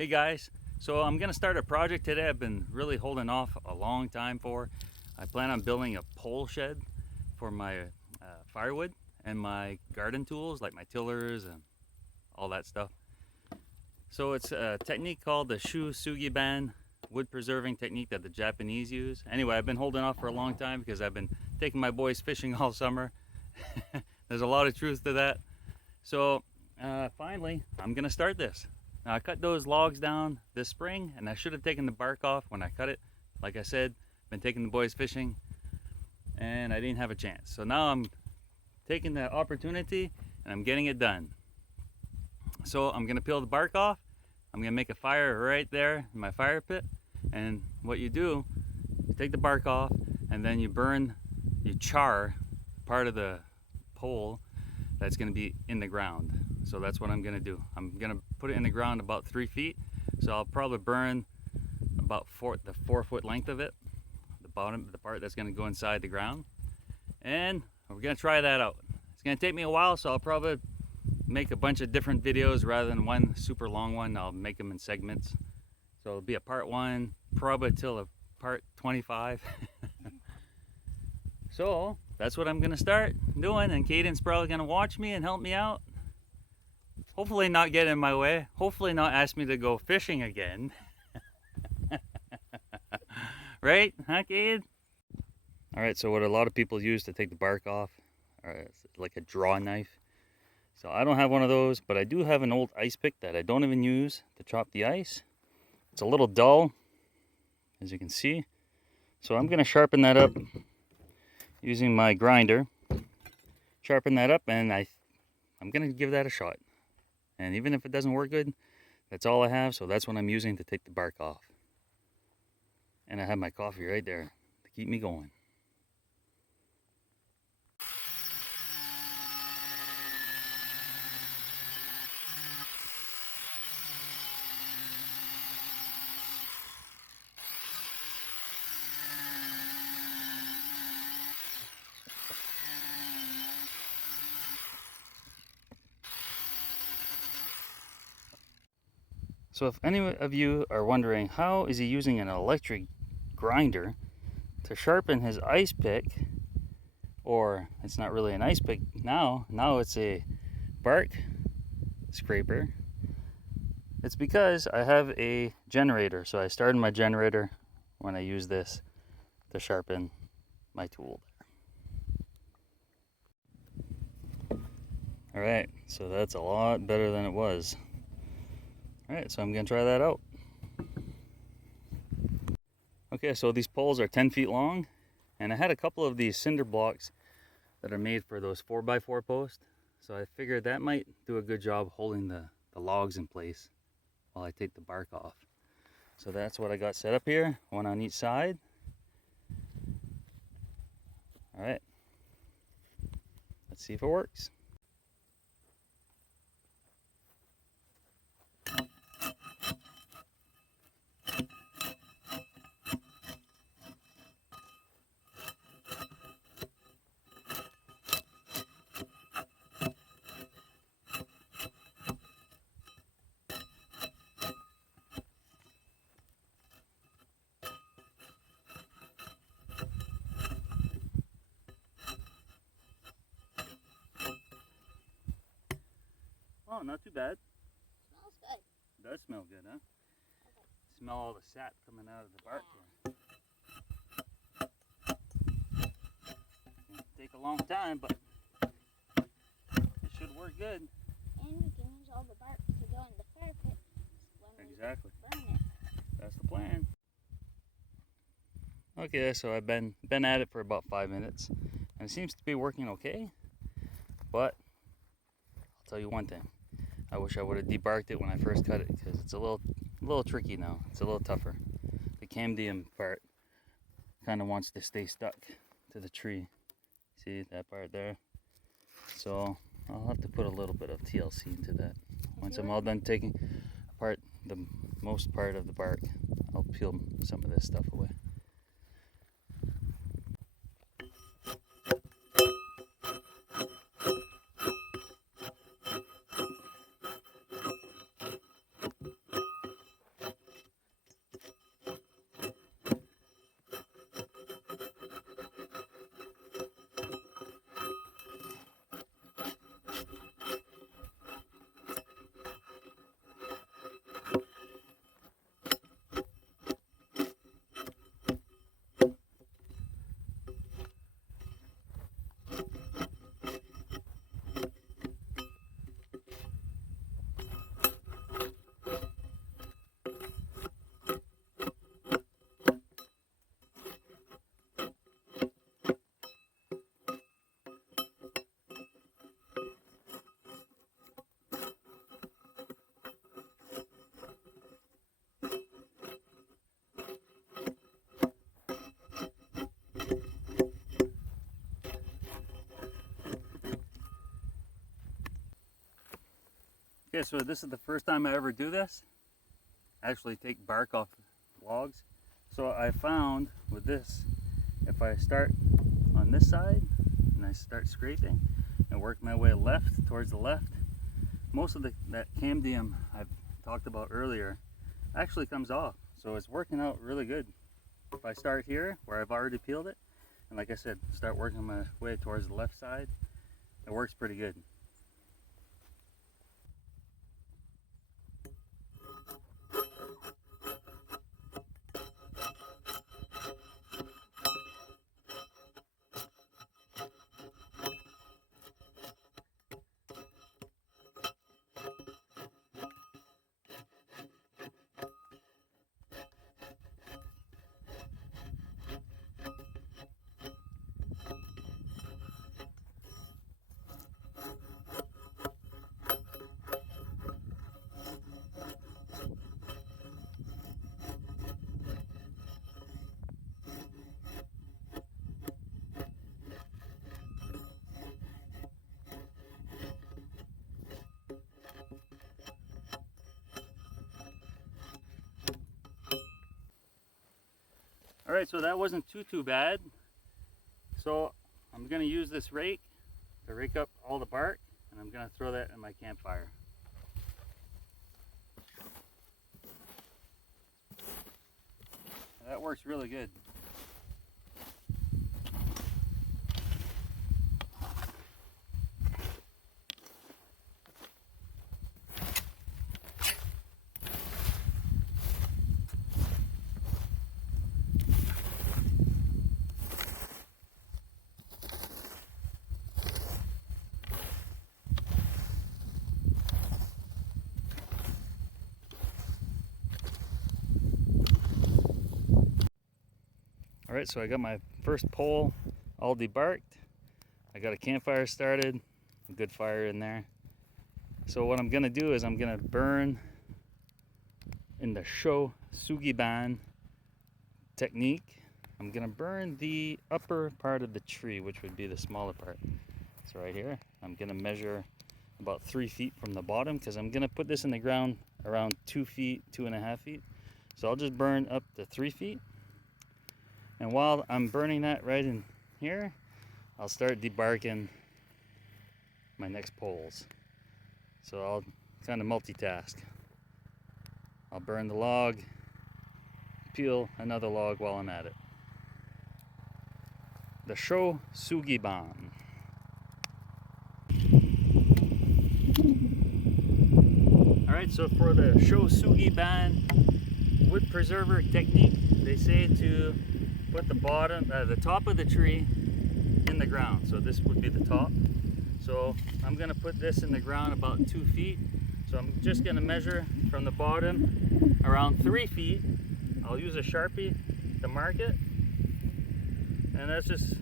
Hey guys, so I'm gonna start a project today I've been really holding off a long time for. I plan on building a pole shed for my firewood and my garden tools like my tillers and all that stuff. So it's a technique called the Shou-Sugi-Ban wood preserving technique that the Japanese use. Anyway, I've been holding off for a long time because I've been taking my boys fishing all summer. There's a lot of truth to that. So finally, I'm gonna start this. Now I cut those logs down this spring and I should have taken the bark off when I cut it. Like I said, been taking the boys fishing and I didn't have a chance. So now I'm taking the opportunity and I'm getting it done. So I'm gonna peel the bark off. I'm gonna make a fire right there in my fire pit. And what you do, you take the bark off and then you char part of the pole that's gonna be in the ground. So that's what I'm gonna do. I'm gonna put it in the ground about 3 feet. So I'll probably burn about the 4 foot length of it, the bottom, the part that's gonna go inside the ground. And we're gonna try that out. It's gonna take me a while, so I'll probably make a bunch of different videos rather than one super long one. I'll make them in segments. So it'll be a part 1, probably till a part 25. So that's what I'm gonna start doing, and Caden's probably gonna watch me and help me out. Hopefully not get in my way. Hopefully not ask me to go fishing again. Right? Huh, Cade? Alright, so what a lot of people use to take the bark off is like a draw knife. So I don't have one of those, but I do have an old ice pick that I don't even use to chop the ice. It's a little dull, as you can see. So I'm going to sharpen that up using my grinder. Sharpen that up, and I'm going to give that a shot. And even if it doesn't work good, that's all I have, so that's what I'm using to take the bark off. And I have my coffee right there to keep me going. So if any of you are wondering, how is he using an electric grinder to sharpen his ice pick, or it's not really an ice pick now it's a bark scraper, it's because I have a generator. So I started my generator when I use this to sharpen my tool. Alright, so that's a lot better than it was. Alright, so I'm going to try that out. Okay, so these poles are 10 feet long, and I had a couple of these cinder blocks that are made for those 4x4 posts. So I figured that might do a good job holding the logs in place while I take the bark off. So that's what I got set up here, one on each side. Alright, let's see if it works. Oh, not too bad. Smells good. It does smell good, huh? Okay. Smell all the sap coming out of the bark here. It'll take a long time, but it should work good. And we can use all the bark to go in the fire pit when Exactly. we burn it. That's the plan. Okay, so I've been at it for about 5 minutes, and it seems to be working okay. But I'll tell you one thing. I wish I would have debarked it when I first cut it, because it's a little tricky now. It's a little tougher. The cambium part kind of wants to stay stuck to the tree. See that part there? So I'll have to put a little bit of TLC into that. Once I'm all done taking apart the most part of the bark, I'll peel some of this stuff away. Okay, so this is the first time I ever do this. Actually take bark off logs. So I found with this, if I start on this side and I start scraping and work my way left towards the left, most of that cambium I've talked about earlier actually comes off. So it's working out really good. If I start here where I've already peeled it, and like I said, start working my way towards the left side, it works pretty good. All right, so that wasn't too bad. So I'm gonna use this rake to rake up all the bark, and I'm gonna throw that in my campfire. That works really good. All right, so I got my first pole all debarked. I got a campfire started, a good fire in there. So what I'm gonna do is I'm gonna burn in the Shou-Sugi-Ban technique. I'm gonna burn the upper part of the tree, which would be the smaller part. So right here, I'm gonna measure about 3 feet from the bottom because I'm gonna put this in the ground around 2 feet, 2.5 feet. So I'll just burn up to 3 feet. And while I'm burning that right in here, I'll start debarking my next poles. So I'll kind of multitask. I'll burn the log, peel another log while I'm at it. The Shou-Sugi-Ban. Alright, so for the Shou-Sugi-Ban wood preserver technique, they say to put the top of the tree in the ground. So this would be the top. So I'm gonna put this in the ground about 2 feet. So I'm just gonna measure from the bottom around 3 feet. I'll use a Sharpie to mark it. And that's just,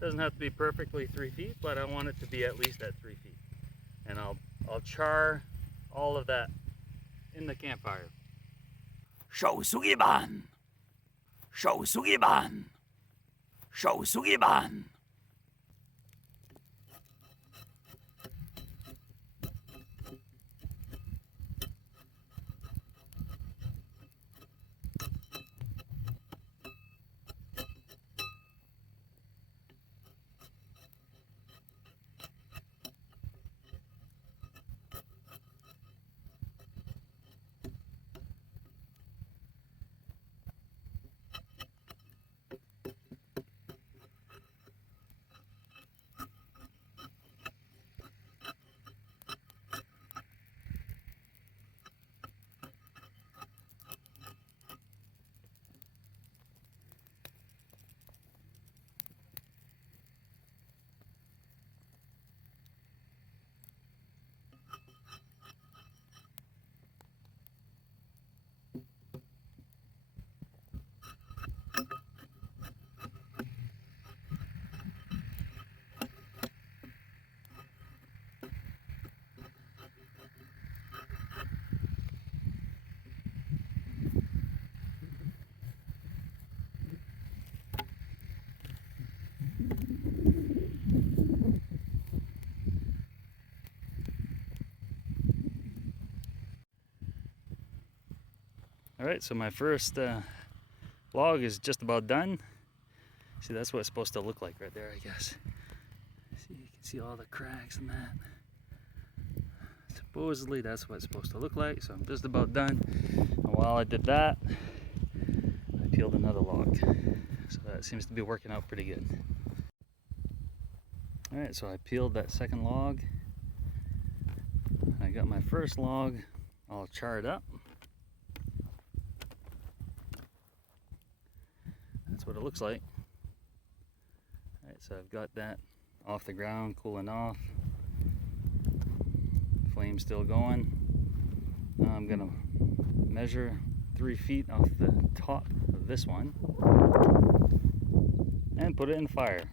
doesn't have to be perfectly 3 feet, but I want it to be at least at 3 feet. And I'll char all of that in the campfire. Shou-Sugi-Ban! Shou-Sugi-Ban! Shou-Sugi-Ban! All right, so my first log is just about done. See, that's what it's supposed to look like right there, I guess. See, you can see all the cracks and that. Supposedly that's what it's supposed to look like, so I'm just about done. And while I did that, I peeled another log. So that seems to be working out pretty good. All right, so I peeled that second log. I got my first log all charred up. That's what it looks like. All right, so I've got that off the ground, cooling off. Flame's still going. Now I'm gonna measure 3 feet off the top of this one and put it in the fire.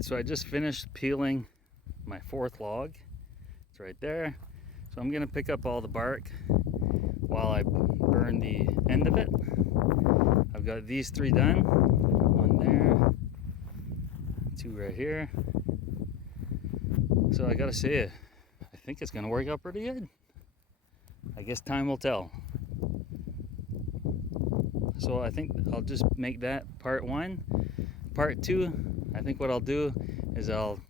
Alright, so I just finished peeling my 4th log. It's right there. So I'm going to pick up all the bark while I burn the end of it. I've got these 3 done. 1 there, 2 right here. So I gotta say, I think it's gonna work out pretty good. I guess time will tell. So I think I'll just make that part 1. Part 2, I think what I'll do is I'll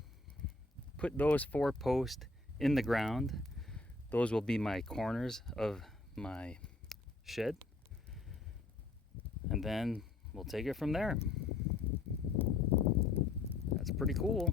put those 4 posts in the ground. Those will be my corners of my shed. And then we'll take it from there. That's pretty cool.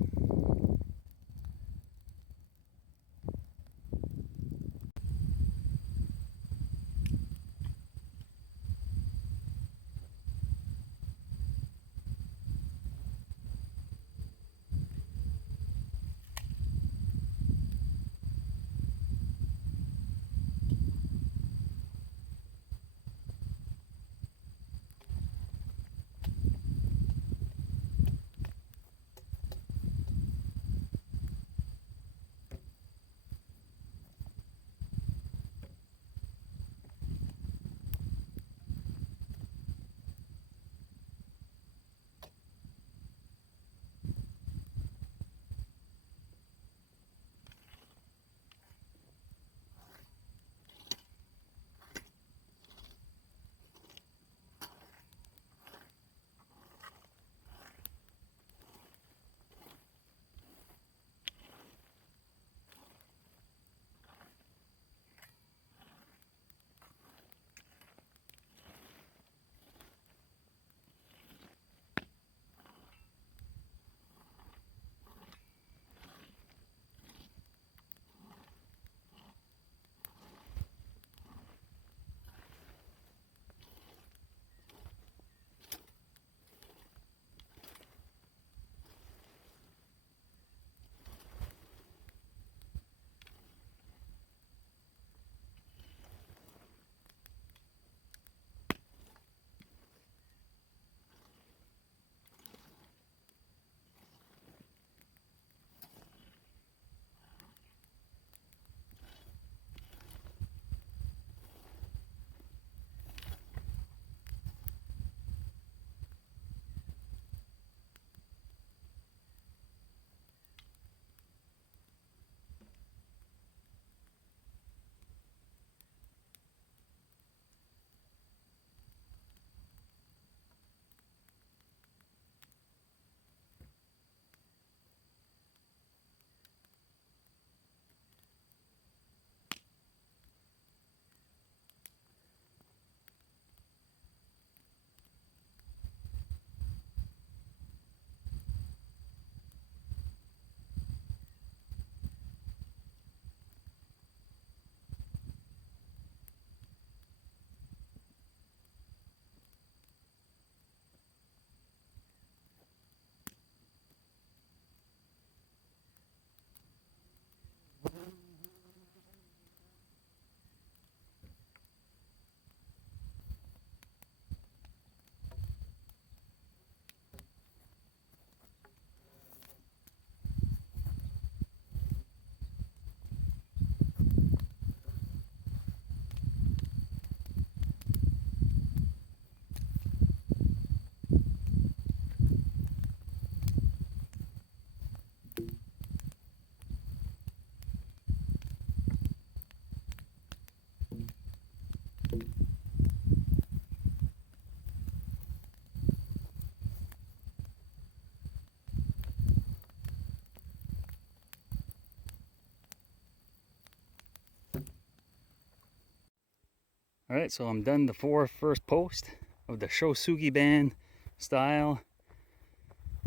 Alright, so I'm done the 4 first posts of the Shou-Sugi-Ban style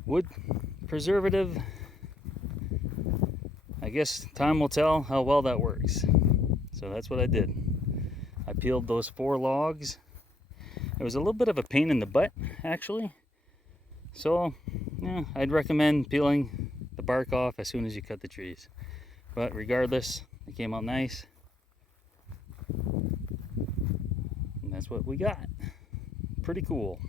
wood preservative. I guess time will tell how well that works. So that's what I did. I peeled those 4 logs. It was a little bit of a pain in the butt, actually. So, yeah, I'd recommend peeling the bark off as soon as you cut the trees. But regardless, it came out nice. And that's what we got. Pretty cool.